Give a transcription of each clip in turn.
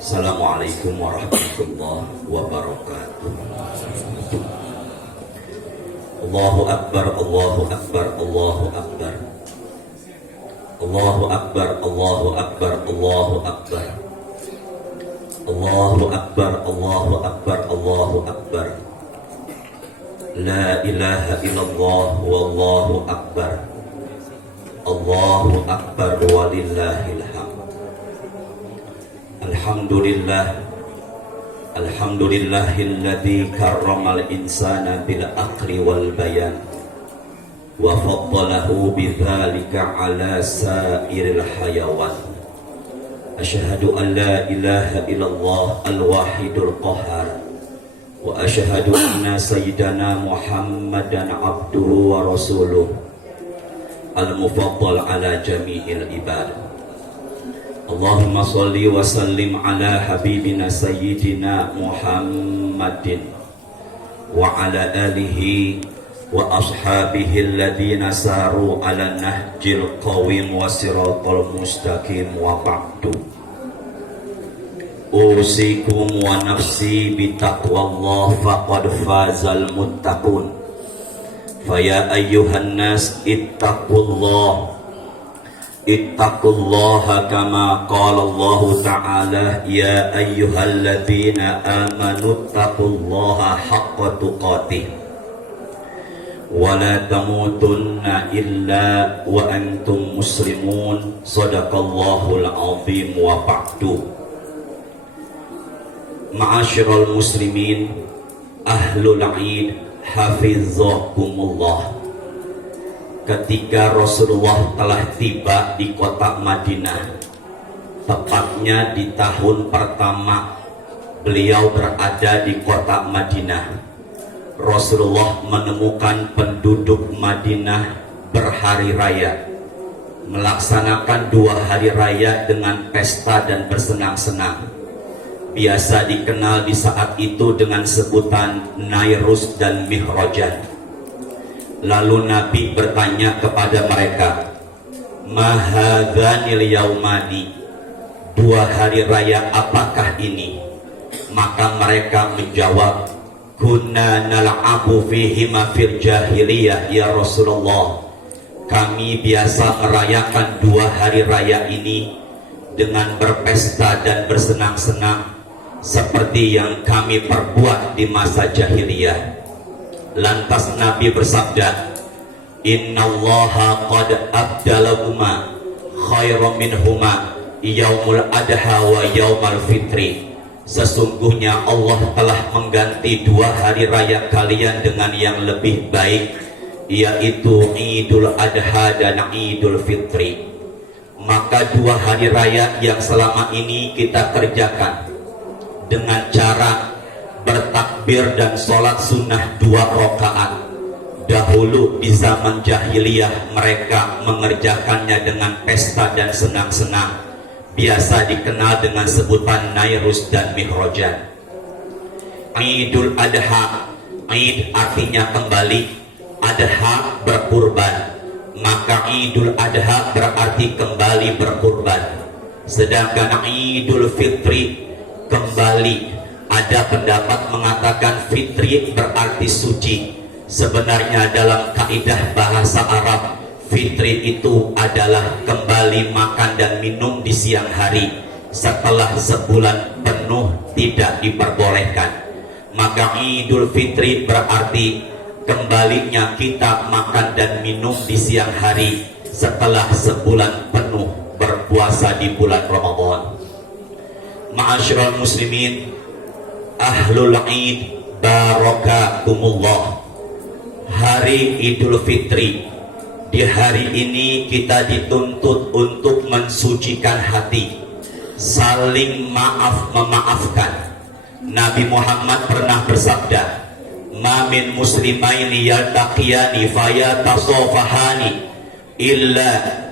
Assalamualaikum warahmatullahi wabarakatuh. Allahu Akbar, Allahu Akbar, Allahu Akbar. Allahu Akbar, Allahu Akbar, Allahu Akbar. Allahu Akbar, Allahu Akbar, Allahu Akbar. La ilaha illallah wallahu akbar. Allahu Akbar walillahil hamd. Alhamdulillah, alhamdulillahilladzi karramal insana bil aqli wal bayan wa faddalahu bidzalika ala sairil hayawan. Asyhadu an la ilaha illallah al-wahidul qahhar wa asyhadu anna sayyidana Muhammadan abduhu wa rasuluh al-mufaddal ala jami'il ibad. Allahumma salli wa sallim ala habibina sayyidina Muhammadin wa ala alihi wa ashabihi alladhina saru ala nahjil qawim wa siratal mustaqim wa ba'du. Usikum wa nafsi bitaqwallah faqad fazal muttaqun. Faya ayyuhan nas ittaqullah ittaqullaha kama qala Allah ta'ala ya ayyuhalladzina amanu ittaqullaha haqqa tuqatih wa la tamutunna illa wa antum muslimun. Shadaqallahul azim wa ba'du. Ma'asyiral muslimin ahlul aid hafizakumullah. Ketika Rasulullah telah tiba di kota Madinah, tepatnya di tahun pertama beliau berada di kota Madinah, Rasulullah menemukan penduduk Madinah berhari raya, melaksanakan 2 hari raya dengan pesta dan bersenang-senang. Biasa dikenal di saat itu dengan sebutan Nairus dan Mihrajan. Lalu Nabi bertanya kepada mereka, mahadzanil yaumani, 2 hari raya apakah ini? Maka mereka menjawab, kunna nal'abu fihima fil jahiliyah ya Rasulullah. Kami biasa merayakan 2 hari raya ini dengan berpesta dan bersenang-senang seperti yang kami perbuat di masa jahiliyah. Lantas Nabi bersabda, innallaha qad abdalahuma khairan minhuma yaumul adha wa yaumul fitri. Sesungguhnya Allah telah mengganti 2 hari raya kalian dengan yang lebih baik, yaitu Idul Adha dan Idul Fitri. Maka 2 hari raya yang selama ini kita kerjakan dengan cara bertakbir dan sholat sunnah 2 rakaat. Dahulu di zaman jahiliyah mereka mengerjakannya dengan pesta dan senang-senang, biasa dikenal dengan sebutan Nairus dan Mihrajan. Idul Adha, Id artinya kembali, Adha berkurban, maka Idul Adha berarti kembali berkurban. Sedangkan Idul Fitri kembali. Ada pendapat mengatakan fitri berarti suci. Sebenarnya dalam kaidah bahasa Arab, fitri itu adalah kembali makan dan minum di siang hari setelah sebulan penuh tidak diperbolehkan. Maka Idul Fitri berarti kembalinya kita makan dan minum di siang hari setelah sebulan penuh berpuasa di bulan Ramadan. Ma'asyiral muslimin ahlul aid barakakumullah. Hari Idul Fitri, di hari ini kita dituntut untuk mensucikan hati, saling maaf memaafkan. Nabi Muhammad pernah bersabda, ma min muslimaini yaltaqiyani fayatasafahani illa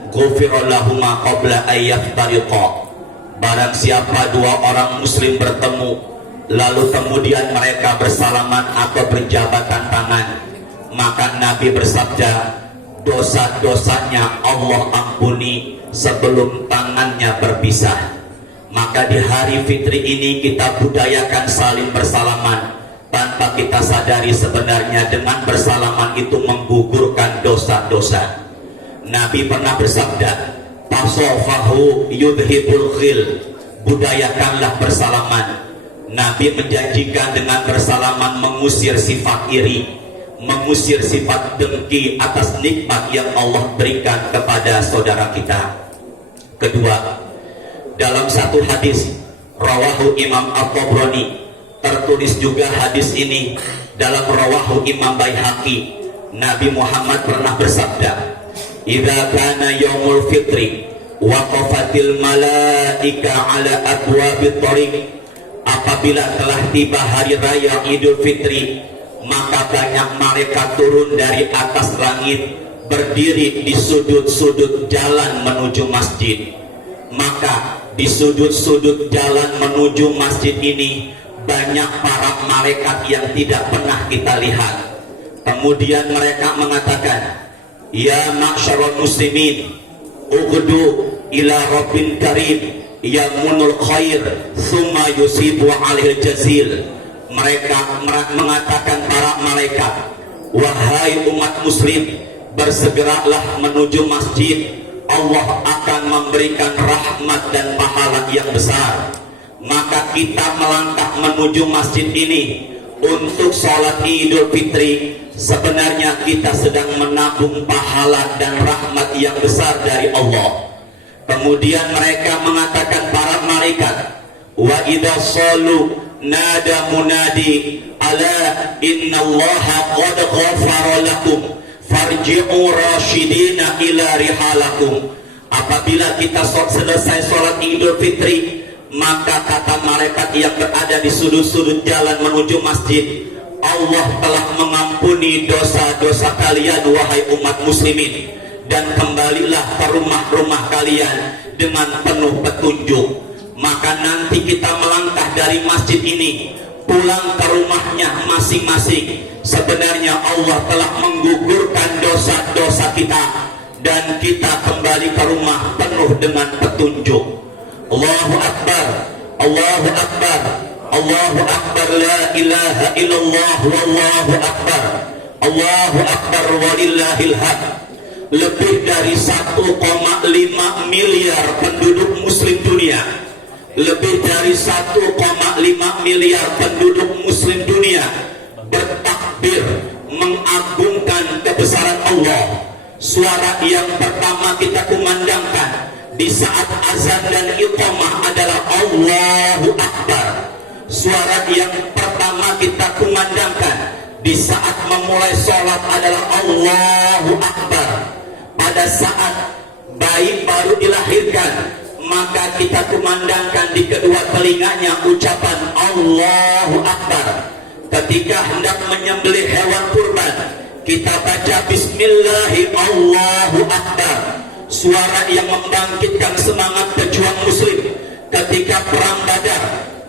ghufira lahuma qabla an yaftariqa. Barang siapa 2 orang muslim bertemu lalu kemudian mereka bersalaman atau berjabatan tangan, maka Nabi bersabda, dosa-dosanya Allah ampuni sebelum tangannya berpisah. Maka di hari fitri ini kita budayakan saling bersalaman, tanpa kita sadari sebenarnya dengan bersalaman itu menggugurkan dosa-dosa. Nabi pernah bersabda, tasafahu yudhibul khil, budayakanlah bersalaman. Nabi menjanjikan dengan bersalaman mengusir sifat iri, mengusir sifat dengki atas nikmat yang Allah berikan kepada saudara kita. Kedua, dalam satu hadis rawahu Imam At-Tabrani, tertulis juga hadis ini dalam rawahu Imam Baihaqi, Nabi Muhammad pernah bersabda, idza kana yaumul fitri waqafatil malaika ala abwabit thariq, apabila telah tiba hari raya Idul Fitri, maka banyak malaikat turun dari atas langit, berdiri di sudut-sudut jalan menuju masjid. Maka di sudut-sudut jalan menuju masjid ini banyak para malaikat yang tidak pernah kita lihat. Kemudian mereka mengatakan, ya ma'syarul muslimin, ughdu ila rabbin karim yamunul khair summa yusibu alil jazil. Mereka mengatakan para malaikat, wahai umat muslim, bersegeralah menuju masjid, Allah akan memberikan rahmat dan pahala yang besar. Maka kita melangkah menuju masjid ini untuk sholat Idul Fitri. Sebenarnya kita sedang menabung pahala dan rahmat yang besar dari Allah. Kemudian mereka mengatakan para malaikat, wa idza shalu nada munadi ala innallaha qad ghafara lakum farji'u rasyidina ila rihalakum. Apabila kita selesai sholat Idul Fitri, maka kata malaikat yang berada di sudut-sudut jalan menuju masjid, Allah telah mengampuni dosa-dosa kalian wahai umat muslimin, dan kembalilah ke rumah-rumah kalian dengan penuh petunjuk. Maka nanti kita melangkah dari masjid ini pulang ke rumahnya masing-masing. Sebenarnya Allah telah menggugurkan dosa-dosa kita, dan kita kembali ke rumah penuh dengan petunjuk. Allahu Akbar, Allahu Akbar, Allahu Akbar, la ilaha illallah, wallahu Akbar, Allahu Akbar, walillahil hamd. Lebih dari 1,5 miliar penduduk muslim dunia, lebih dari 1,5 miliar penduduk muslim dunia bertakbir mengagungkan kebesaran Allah. Suara yang pertama kita kumandangkan di saat azan dan iqamah adalah Allahu Akbar. Suara yang pertama kita kumandangkan di saat memulai sholat adalah Allahu Akbar. Pada saat bayi baru dilahirkan, maka kita kumandangkan di kedua telinganya ucapan Allahu Akbar. Ketika hendak menyembelih hewan kurban, kita baca Bismillahi Allahu Akbar. Suara yang membangkitkan semangat pejuang muslim ketika perang Badar,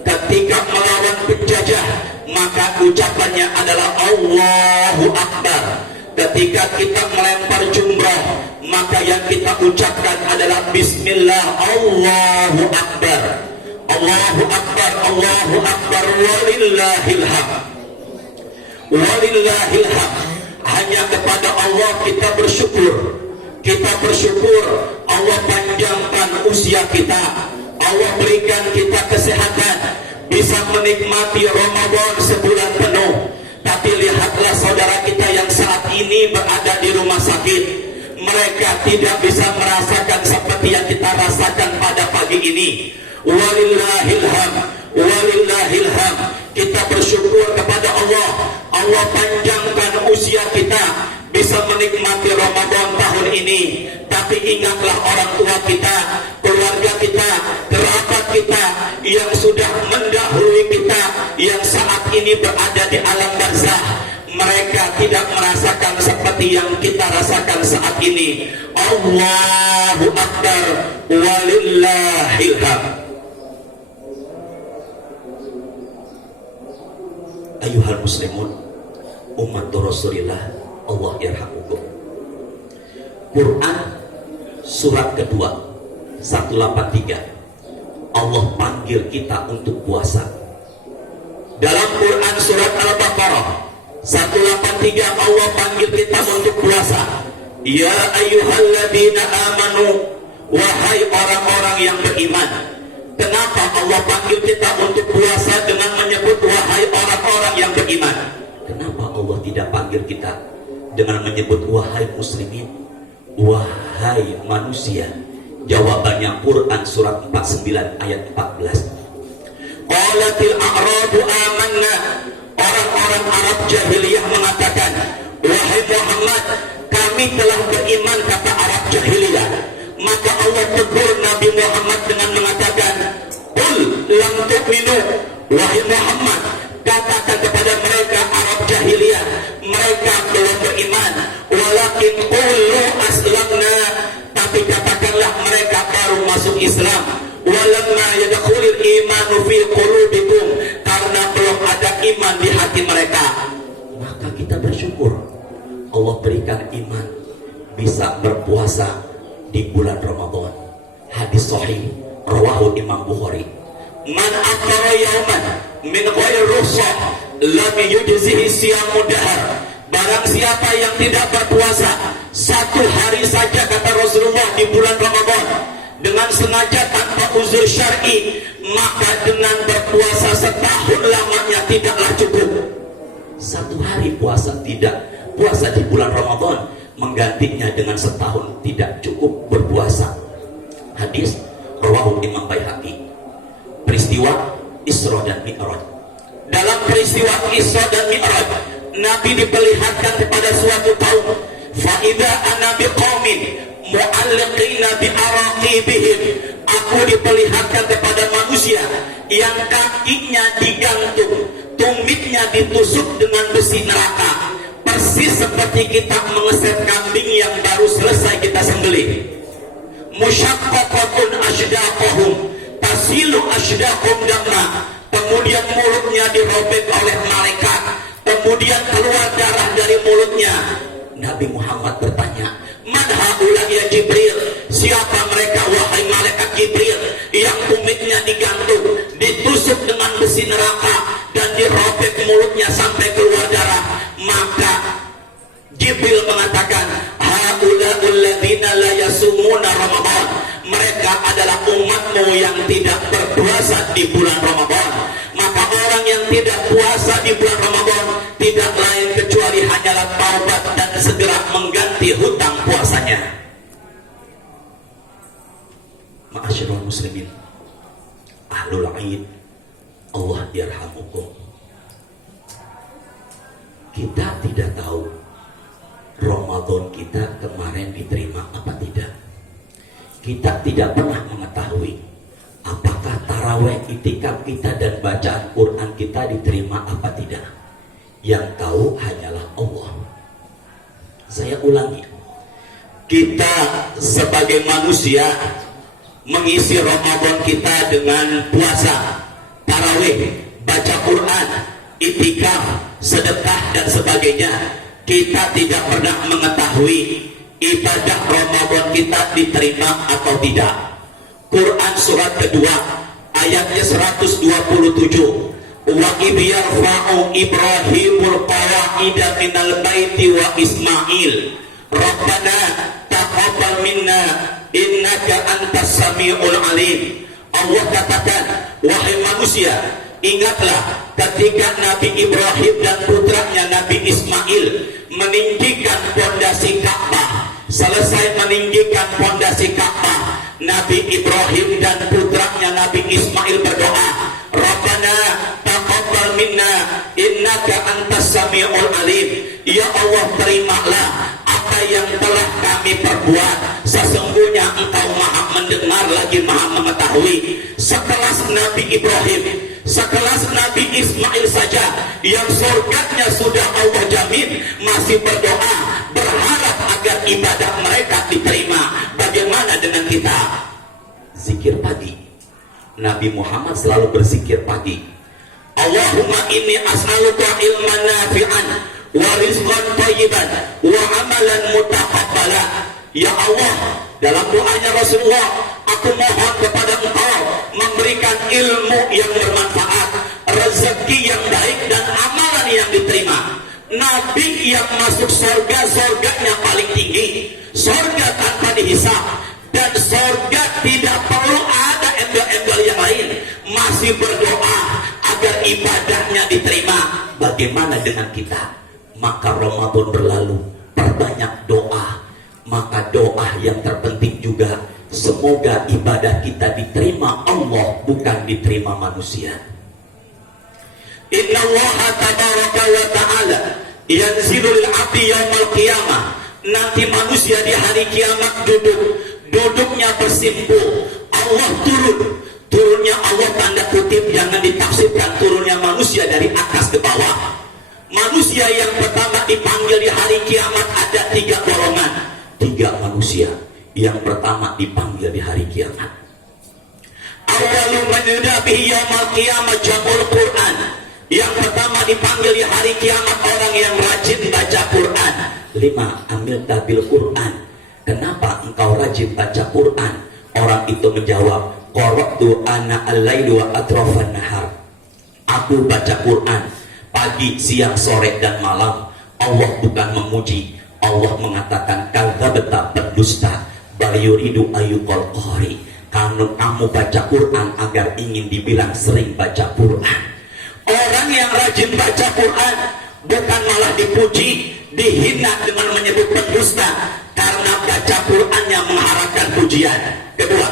ketika melawan penjajah, maka ucapannya adalah Allahu Akbar. Ketika kita melempar jumrah, maka yang kita ucapkan adalah Bismillah Allahu Akbar. Allahu Akbar, Allahu Akbar, walillahil hamd, walillahil hamd. Hanya kepada Allah kita bersyukur. Kita bersyukur Allah panjangkan usia kita, Allah berikan kita kesehatan, bisa menikmati Ramadan sebulan penuh. Tapi lihatlah saudara kita yang saat ini berada di rumah sakit, mereka tidak bisa merasakan seperti yang kita rasakan pada pagi ini. Walillahil hamd, walillahil hamd. Kita bersyukur kepada Allah, Allah panjangkan usia kita, bisa menikmati Ramadan tahun ini. Tapi ingatlah orang tua kita, keluarga kita, kerabat kita yang sudah mendahului kita, yang saat ini berada di alam barzah. Mereka tidak merasakan seperti yang kita rasakan saat ini. Allahu Akbar, walillahil hamd. Ayuhal muslimun, umat Rasulillah, Allah yarhamukum. Quran surat kedua 183, Allah panggil kita untuk puasa. Dalam Quran surat Al-Baqarah 183 Allah panggil kita untuk puasa. Ya ayyuhalladzina amanu, wahai orang-orang yang beriman. Kenapa Allah panggil kita untuk puasa dengan menyebut wahai orang-orang yang beriman? Kenapa Allah tidak panggil kita dengan menyebut wahai muslimin, wahai manusia? Jawabannya Quran surat 49 ayat 14. Qalatil a'rabu amanna, orang-orang Arab jahiliyah mengatakan, wahai Muhammad, kami telah beriman, kata Arab jahiliyah. Maka Allah tegur Nabi Muhammad dengan mengatakan, qul lam tu'minu, wahai Muhammad, katakan kepada mereka Arab jahiliyah, mereka belum beriman, walakin qulu aslamna, tapi katakanlah mereka baru masuk Islam. Walamma yadkhulul imanu fi qulubikum, karena belum ada iman di hati mereka. Maka kita bersyukur Allah berikan iman bisa berpuasa di bulan Ramadan. Hadis sahih rawahu Imam Bukhari. Man aftara yauman min ghairi rukhsah lam yujzihi siyamu dahr. Barang siapa yang tidak berpuasa satu hari saja, kata Rasulullah, di bulan Ramadan dengan sengaja tanpa uzur syar'i, maka dengan berpuasa setahun lamanya tidaklah cukup. Satu hari puasa tidak, puasa di bulan Ramadan menggantinya dengan setahun tidak cukup berpuasa. Hadis rawahu Imam Baihaqi. Peristiwa Isra dan Mi'raj. Dalam peristiwa Isra dan Mi'raj, Nabi diperlihatkan kepada suatu kaum. Fa idza ana biqaumin mu'alliqina bi araqibihim, aku diperlihatkan kepada manusia yang kakinya digantung, tumitnya ditusuk dengan besi neraka, persis seperti kita mengeset kambing yang baru selesai kita sembelih. Musyaqqaqatun ashdaqahum tasilu ashdaqum damma, kemudian mulutnya dirobek oleh malaikat, kemudian keluar darah dari mulutnya. Nabi Muhammad bertanya, man haula ya Jibril, siapa mereka wahai malaikat Jibril yang tumitnya digantung, ditusuk dengan besi neraka dan dirobek mulutnya sampai keluar darah? Maka Jibril mengatakan, haula alladziina la yasumuna Ramadan, mereka adalah umatmu yang tidak berpuasa di bulan Ramadan. Maka orang yang tidak puasa di bulan Ramadan tidak lain kecuali hanyalah taubat dan segera mengganti hutang puasanya. Ma'asyiral muslimin, ahlul aid, Allah yarhamukum. Kita tidak tahu Ramadan kita kemarin diterima apa tidak. Kita tidak pernah mengetahui apakah taraweh, itikaf kita dan bacaan Quran kita diterima apa tidak. Yang tahu hanyalah Allah. Saya ulangi, kita sebagai manusia mengisi Ramadan kita dengan puasa, taraweh, baca Quran, itikaf, sedekah dan sebagainya. Kita tidak pernah mengetahui ibadah Ramadan kita diterima atau tidak. Quran surat kedua ayatnya 127. Wa idh yarfa'u Ibrahimul qawa'ida minal baiti wa Ismail Rabbana taqabbal minna innaka antas samiul alim. Allah katakan, wahai manusia, ingatlah ketika Nabi Ibrahim dan putranya Nabi Ismail meninggikan pondasi Ka'bah. Selesai meninggikan pondasi Ka'bah, Nabi Ibrahim dan putranya Nabi Ismail berdoa, Rabbana taqabbal minna innaka antas samiul alim. Ya Allah, terimalah apa yang telah kami perbuat, sesungguhnya Engkau Maha mendengar lagi Maha mengetahui. Sekelas Nabi Ibrahim, sekelas Nabi Ismail saja yang surganya sudah Allah jamin, masih berdoa berharap agar ibadah mereka diterima. Bagaimana dengan kita? Zikir pagi. Nabi Muhammad selalu berzikir pagi. Allahumma inni as'aluka ilman nafi'an wa rizqan thayyiban wa amalan mutaqabbala. Ya Allah, dalam doanya Rasulullah, aku mohon kepada Engkau memberi diberikan ilmu yang bermanfaat, rezeki yang baik, dan amalan yang diterima. Nabi yang masuk surga, surganya paling tinggi, surga tanpa dihisab, dan surga tidak perlu ada embel-embel yang lain, masih berdoa agar ibadahnya diterima. Bagaimana dengan kita? Maka Ramadan berlalu, perbanyak doa. Maka doa yang terpenting juga, semoga ibadah kita diterima Allah, bukan diterima manusia. Inna Allah tabaraka wa ta'ala yanzilu lil abdi yaumal qiyamah. Nanti manusia di hari kiamat duduknya bersimpul. Allah turunnya Allah tanda kutip, jangan ditafsirkan turunnya manusia dari atas ke bawah. Manusia yang pertama dipanggil di hari kiamat ada 3 golongan, 3 manusia. Yang pertama dipanggil di hari kiamat. Awalu man yudabihi yaumal qiyamah jamul Quran. Yang pertama dipanggil di hari kiamat orang yang rajin baca Quran. 5. Amil tabil Quran. Kenapa engkau rajin baca Quran? Orang itu menjawab, qara'tu ana al-lailu wa atrafan nahar. Aku baca Quran pagi, siang, sore, dan malam. Allah bukan memuji, Allah mengatakan kadzabta, pendusta, bal yuridu ayyuqal qari. Kamu baca Quran agar ingin dibilang sering baca Quran. Orang yang rajin baca Quran bukan malah dipuji, dihina dengan menyebut pendusta, karena baca Qurannya mengharapkan pujian. Kedua,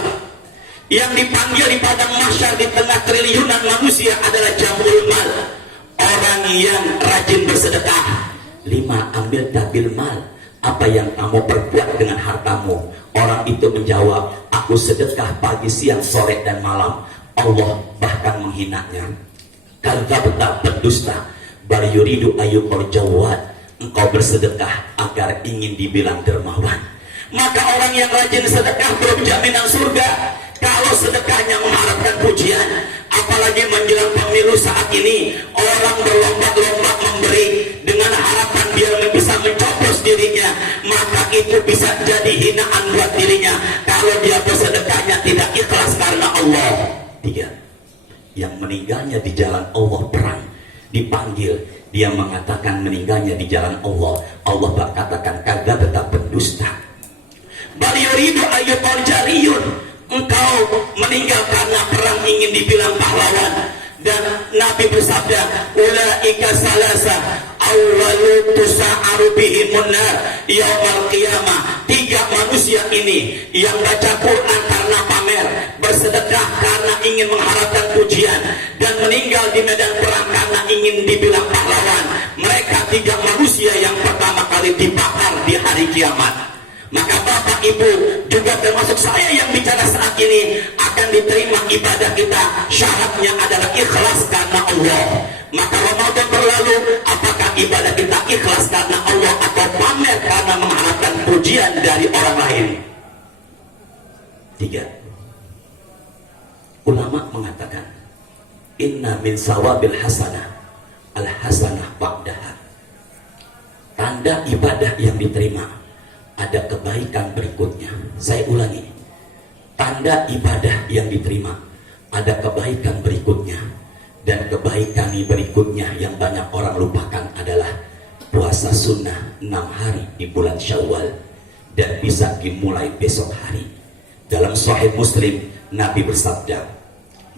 yang dipanggil di padang mahsyar di tengah triliunan manusia adalah jamul mal, orang yang rajin bersedekah. 5. Ambil tabil mal. Apa yang kamu perbuat dengan hartamu? Orang itu menjawab, aku sedekah pagi, siang, sore, dan malam. Allah bahkan menghinanya. Kadzabta, pendusta, bal yuridu ayyuqal jawad. Engkau bersedekah agar ingin dibilang dermawan. Maka orang yang rajin sedekah belum jaminan surga kalau sedekahnya mengharapkan pujian. Apalagi menjelang pemilu saat ini, orang berlomba-lomba memberi dengan harapan biar bisa mencoblos dirinya, maka itu bisa jadi hinaan buat dirinya kalau dia bersedekahnya tidak ikhlas karena Allah. 3. Yang meninggalnya di jalan Allah perang, dipanggil, dia mengatakan meninggalnya di jalan Allah, Allah katakan kagak tetap pendusta. Bal yuridu ayyuqal jariyun. Engkau meninggal karena perang ingin dibilang pahlawan. Dan Nabi bersabda, ulaika salasa awwalu tusa'aru bihimun nar yaumal qiyamah. 3 manusia ini yang baca Quran karena pamer, bersedekah karena ingin mengharapkan pujian, dan meninggal di medan perang karena ingin dibilang pahlawan. Mereka 3 manusia yang pertama kali dibakar di hari kiamat. Maka Bapak Ibu juga termasuk saya yang bicara saat ini, akan diterima ibadah kita, syaratnya adalah ikhlas karena Allah. Maka Ramadan berlalu, apakah ibadah kita ikhlas karena Allah atau pamer karena mengharapkan pujian dari orang lain? 3. Ulama mengatakan, inna min sawabil hasanah al hasanah ba'daha. Tanda ibadah yang diterima, ada kebaikan berikutnya. Saya ulangi, tanda ibadah yang diterima, ada kebaikan berikutnya. Dan kebaikan berikutnya yang banyak orang lupakan adalah puasa sunnah 6 hari di bulan Syawal, dan bisa dimulai besok hari. Dalam Sahih Muslim, Nabi bersabda,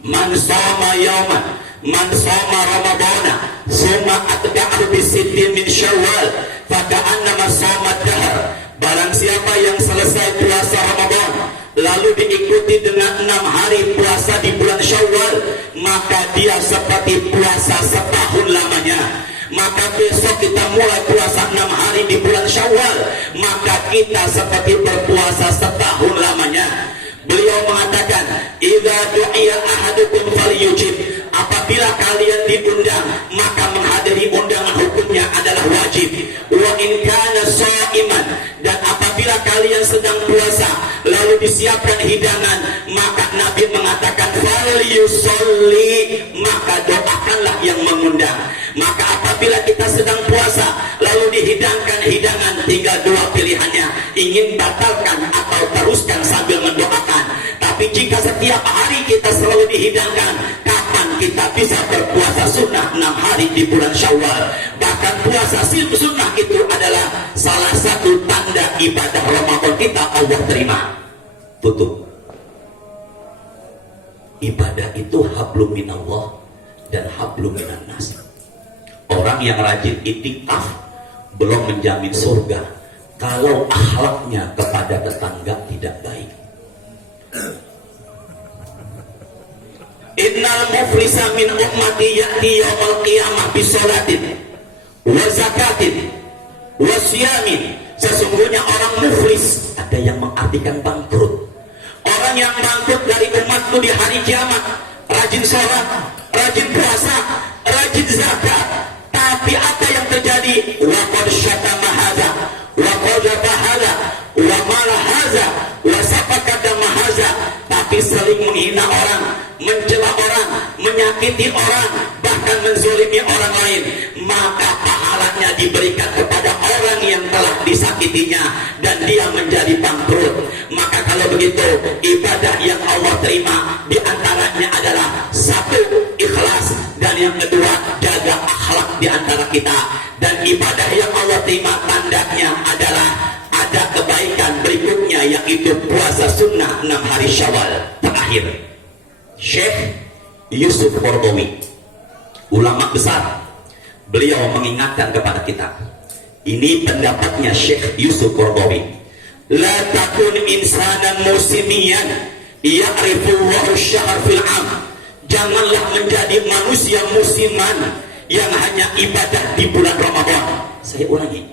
man shoma yawman, man shoma ramadana summa atba'ahu bi sittin min Syawal faka'annama shoma dahr. Barang siapa yang selesai puasa Ramadan lalu diikuti dengan 6 hari puasa di bulan Syawal, maka dia seperti puasa setahun lamanya. Maka besok kita mulai puasa 6 hari di bulan Syawal, maka kita seperti berpuasa setahun lamanya. Beliau mengatakan, idza du'iya ahadukum falyujib. Apabila kalian diundang, maka menghadiri undangan hukumnya adalah wajib. Wa in kana sha'iman, dan apabila kalian sedang puasa lalu disiapkan hidangan, maka Nabi mengatakan falyusolli, maka doakanlah yang mengundang. Maka apabila kita sedang puasa lalu dihidangkan hidangan, tinggal 2 pilihannya, ingin batalkan atau teruskan sambil mendoakan. Tapi Tapi jika setiap hari kita selalu dihidangkan, kapan kita bisa berpuasa sunnah 6 hari di bulan Syawal? Bahkan puasa sunnah itu adalah salah satu tanda ibadah Ramadan kita Allah terima. Tutup. Ibadah itu hablum minallah dan hablum minan nas. Orang yang rajin iktikaf belum menjamin surga kalau akhlaknya kepada tetangga tidak baik. Innal muflisa min ummati ya'ti yaumal qiyamah bisolatin wa zakatin wa siyamin. Sesungguhnya orang muflis, ada yang mengartikan bangkrut. Orang yang bangkrut dari umatku di hari kiamat, rajin sholat, rajin puasa, rajin zakat. Tapi apa yang terjadi? Wa qad syatama hadza wa qadaba hadza wa mala hadza wa safaka dama hadza. Tapi saling menghina orang, mencela orang, menyakiti orang, bahkan menzalimi orang lain, maka pahalanya diberikan kepada orang yang telah disakitinya dan dia menjadi bangkrut. Maka kalau begitu, ibadah yang Allah terima diantaranya adalah satu, ikhlas, dan yang kedua, jaga akhlak diantara kita. Dan ibadah yang Allah terima tandanya adalah ada kebaikan berikutnya, yaitu puasa sunnah 6 hari Syawal. Terakhir, Syekh Yusuf Qaradawi, ulama besar, beliau mengingatkan kepada kita. Ini pendapatnya Syekh Yusuf Qaradawi. La takun insanan musimiyan ya'rifullahu syahr fil am. Janganlah menjadi manusia musiman yang hanya ibadah di bulan Ramadan. Saya ulangi.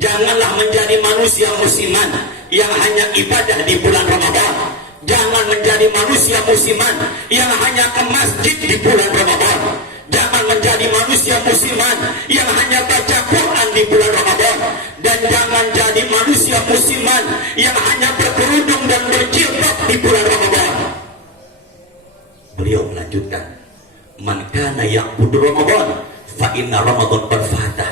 Janganlah menjadi manusia musiman yang hanya ibadah di bulan Ramadan. Jangan menjadi manusia musiman yang hanya ke masjid di bulan Ramadan. Jangan menjadi manusia musiman yang hanya baca Quran di bulan Ramadan. Dan jangan jadi manusia musiman yang hanya berkerudung dan berjilbab di bulan Ramadan. Beliau melanjutkan, man kana ya'budu Ramadan fa inna Ramadan qad fata.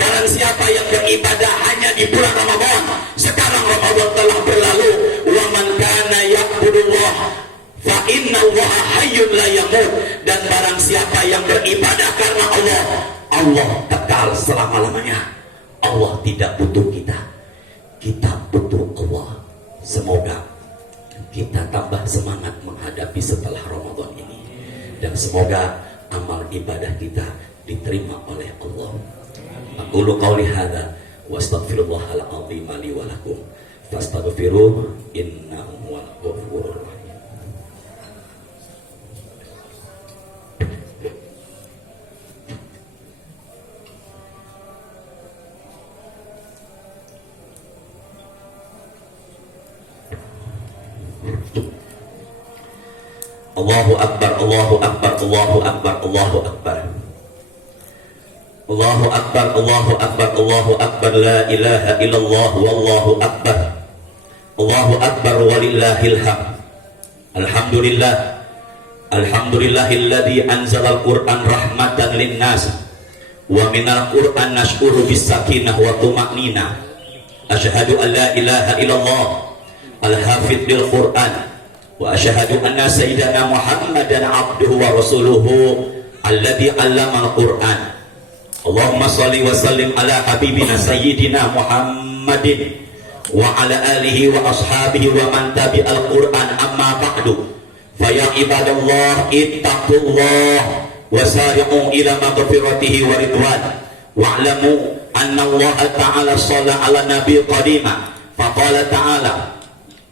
Barang siapa yang beribadah hanya di bulan Ramadan, sekarang Ramadan telah berlalu. Wa man kana ya'budullah fa inna Allaha hayyun la yamut. Dan barang siapa yang beribadah karena Allah, Allah kekal selama-lamanya. Allah tidak butuh kita, kita butuh Allah. Semoga kita tambah semangat menghadapi setelah Ramadan ini, dan semoga amal ibadah kita diterima oleh Allah. Aqulu qawli hadza wa astaghfirullahal azim li wa lakum fastaghfiruhu innahu huwal ghafurur rahim. Allahu Akbar, Allahu Akbar, Allahu Akbar, Allahu Akbar. Allahu Akbar, Allahu Akbar, Allahu Akbar, la ilaha illallah, wallahu Akbar. Allahu Akbar walillahil hamd. Alhamdulillah. Alhamdulillahilladzi anzalal Qur'an rahmatan linnas wa minal Qur'an nashkuru bis sakinah wa tuma'ninah. Asyhadu an la ilaha illallah al-hafidh bil Qur'an wa asyhadu anna sayyidana Muhammadan abduhu wa rasuluhu alladzi 'allamal Qur'an. Allahumma shalli wa sallim ala habibina sayyidina Muhammadin wa ala alihi wa ashabihi wa man tabi'al Qur'an, amma ba'du. Fa ya ibadallah ittaqullah wa sari'u ila maghfiratihi wa ridwan wa'lamu anna Allah ta'ala shalla ala nabi qadima fa qala ta'ala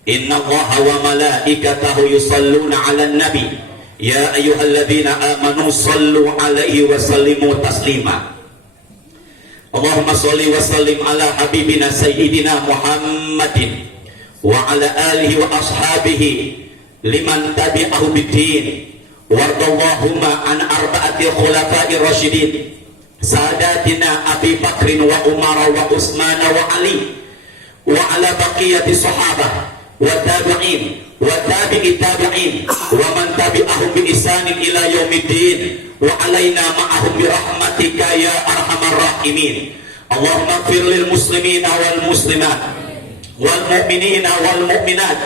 inna Allaha wa malaikatahu yusalluna 'alan nabi ya ayyuhalladzina amanu sallu 'alaihi wa sallimu taslima. Allahumma shalli wa sallim ala habibina sayyidina Muhammadin wa ala alihi wa ashabihi liman tabi'ahu bid-din wardallahumma an arba'ati khulafa'ir rasyidin sadatina Abi Bakrin wa Umar wa Utsman wa Ali wa ala baqiyati sahabah wa tabi'in wa tabi'i tabi'in wa man tabi'ahum bi ihsanin ila yaumiddin wa alaina ma'ahum bi rahmatika ya arhamar rahimin. Allahumma ighfir lil muslimina wal muslimat wal mu'minina wal mu'minat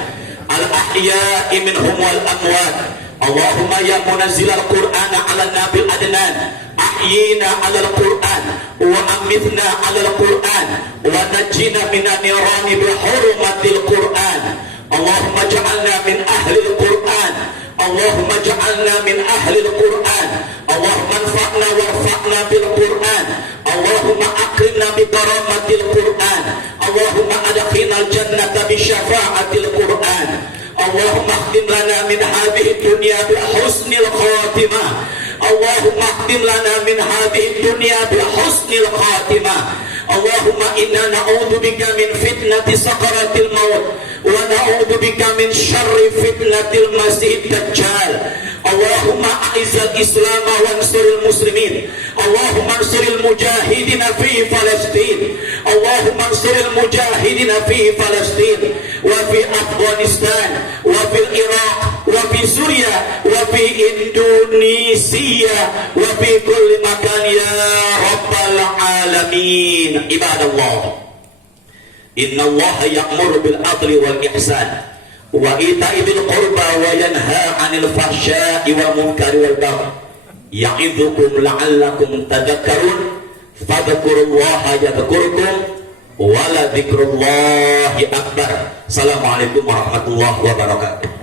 al-ahya'i minhum wal amwat. Allahumma ya munazzilal Qur'an ala nabil adnan, ahyina ala al-Qur'an wa amithna ala al-Qur'an wa najjina minan nirani bi hurmatil Qur'an. Allahumma ja'alna min ahli al-Qur'an, Allahumma ja'alna min ahli al-Qur'an, Allahumma anfa'na warfa'na bil Qur'an, Allahumma akrimna bi karamatil Qur'an, Allahumma adkhilna al-jannata bi syafa'atil Qur'an, Allahumma khtim lana min hadhihi dunya bi husnil khatimah, Allahumma khtim lana min hadhihi dunya bi husnil khatimah, Allahumma inna na'udzubika min fitnati sakaratil maut wa na'udzu bika min syarri fitnatil masih dajjal. Allahumma a'izzal islam wa ansuril muslimin, Allahumma ansuril mujahidina fi Palestin, Allahumma ansuril mujahidina fi Palestin wa fi Afghanistan wa fil Iraq wa fi Suriah wa fi Indonesia wa fi kulli makan ya rabbal alamin. Ibadallah, inna Allah ya'muru bil adli wal ihsan wa ita'i dzil qurba wa yanha 'anil fahsya'i wal munkari wal baghi ya'idzukum la'allakum tadhakkarun fadhkurullaha yadhkurkum wa la dzikrullahi akbar. Assalamualaikum warahmatullahi wabarakatuh.